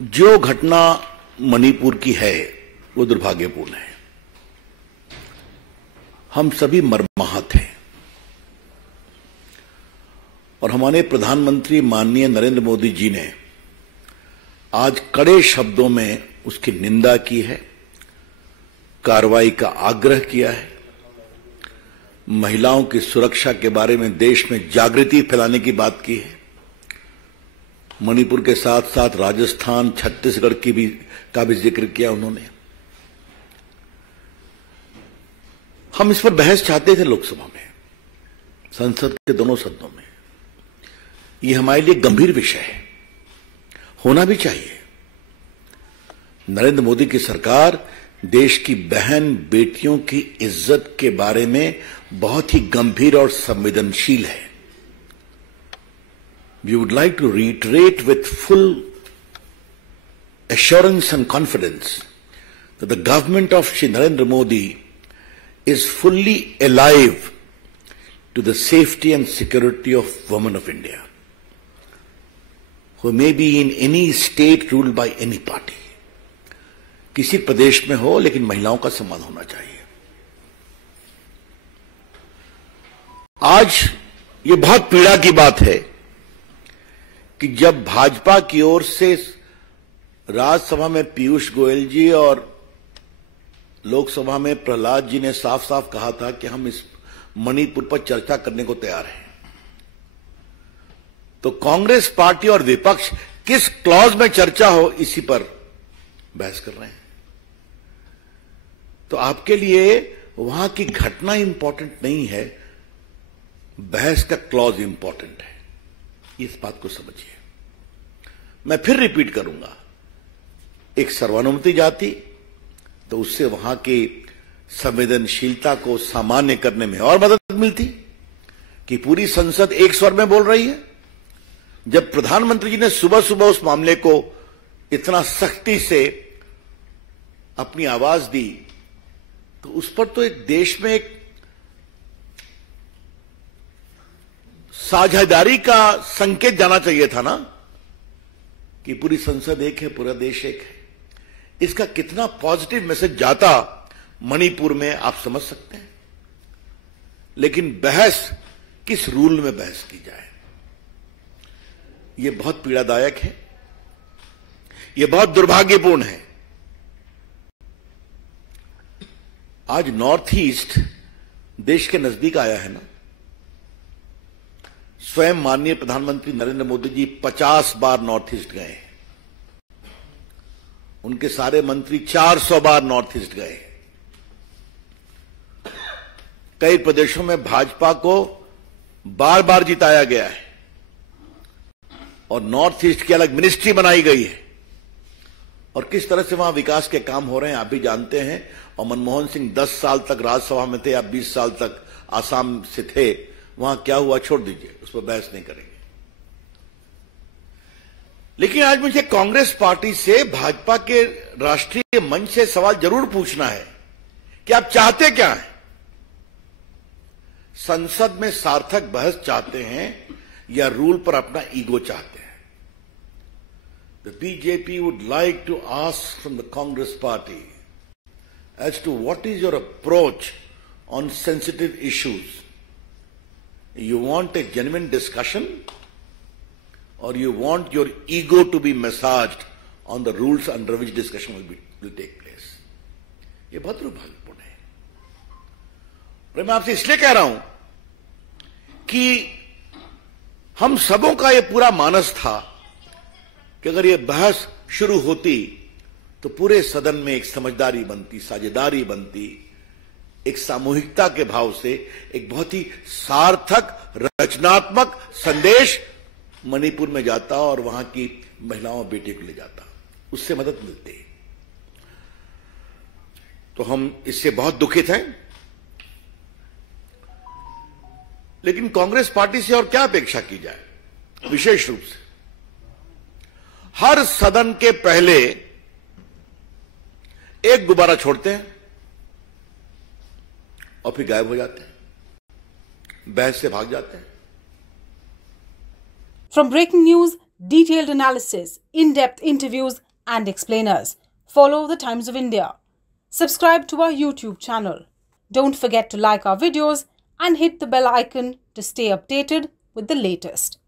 जो घटना मणिपुर की है वो दुर्भाग्यपूर्ण है। हम सभी मर्माहत हैं और हमारे प्रधानमंत्री माननीय नरेंद्र मोदी जी ने आज कड़े शब्दों में उसकी निंदा की है, कार्रवाई का आग्रह किया है। महिलाओं की सुरक्षा के बारे में देश में जागृति फैलाने की बात की है। मणिपुर के साथ साथ राजस्थान, छत्तीसगढ़ का भी जिक्र किया उन्होंने। हम इस पर बहस चाहते थे लोकसभा में, संसद के दोनों सदनों में। यह हमारे लिए गंभीर विषय है, होना भी चाहिए। नरेंद्र मोदी की सरकार देश की बहन बेटियों की इज्जत के बारे में बहुत ही गंभीर और संवेदनशील है। We would like to reiterate with full assurance and confidence that the government of Shri Narendra Modi is fully alive to the safety and security of women of India, who may be in any state ruled by any party. किसी प्रदेश में हो, लेकिन महिलाओं का सम्मान होना चाहिए। आज ये बहुत पीड़ा की बात है कि जब भाजपा की ओर से राज्यसभा में पीयूष गोयल जी और लोकसभा में प्रहलाद जी ने साफ साफ कहा था कि हम इस मणिपुर पर चर्चा करने को तैयार हैं, तो कांग्रेस पार्टी और विपक्ष किस क्लॉज में चर्चा हो इसी पर बहस कर रहे हैं। तो आपके लिए वहां की घटना इंपॉर्टेंट नहीं है, बहस का क्लॉज इंपॉर्टेंट है। इस बात को समझिए। मैं फिर रिपीट करूंगा, एक सर्वानुमति जाति तो उससे वहां की संवेदनशीलता को सामान्य करने में और मदद मिलती कि पूरी संसद एक स्वर में बोल रही है। जब प्रधानमंत्री जी ने सुबह सुबह उस मामले को इतना सख्ती से अपनी आवाज दी, तो उस पर तो एक देश में एक साझेदारी का संकेत जाना चाहिए था ना, कि पूरी संसद एक है, पूरा देश एक है। इसका कितना पॉजिटिव मैसेज जाता मणिपुर में, आप समझ सकते हैं। लेकिन बहस किस रूल में बहस की जाए, यह बहुत पीड़ादायक है, यह बहुत दुर्भाग्यपूर्ण है। आज नॉर्थ ईस्ट देश के नजदीक आया है ना। स्वयं माननीय प्रधानमंत्री नरेंद्र मोदी जी 50 बार नॉर्थ ईस्ट गए, उनके सारे मंत्री 400 बार नॉर्थ ईस्ट गए। कई प्रदेशों में भाजपा को बार बार जिताया गया है और नॉर्थ ईस्ट की अलग मिनिस्ट्री बनाई गई है, और किस तरह से वहां विकास के काम हो रहे हैं आप भी जानते हैं। और मनमोहन सिंह 10 साल तक राज्यसभा में थे, आप 20 साल तक आसाम से थे। वहां क्या हुआ छोड़ दीजिए, उस पर बहस नहीं करेंगे। लेकिन आज मुझे कांग्रेस पार्टी से, भाजपा के राष्ट्रीय मंच से सवाल जरूर पूछना है कि आप चाहते क्या हैं? संसद में सार्थक बहस चाहते हैं या रूल पर अपना ईगो चाहते हैं? The BJP would like to ask from the Congress party as to what is your approach on sensitive issues. You want a genuine discussion or you want your ego to be massaged on the rules under which discussion will take place? ये बहुत दुर्भाग्यपूर्ण है। और मैं आपसे इसलिए कह रहा हूं कि हम सबों का ये पूरा मानस था कि अगर ये बहस शुरू होती तो पूरे सदन में एक समझदारी बनती, साझेदारी बनती, एक सामूहिकता के भाव से एक बहुत ही सार्थक रचनात्मक संदेश मणिपुर में जाता और वहां की महिलाओं बेटी को ले जाता, उससे मदद मिलती। तो हम इससे बहुत दुखित हैं। लेकिन कांग्रेस पार्टी से और क्या अपेक्षा की जाए? विशेष रूप से हर सदन के पहले एक गुब्बारा छोड़ते हैं और फिर गायब हो जाते हैं, बहस से भाग जाते हैं। From breaking news, detailed analysis, in-depth interviews and explainers. Follow the Times of India. Subscribe to our YouTube channel. Don't forget to like our videos and hit the bell icon to stay updated with the latest.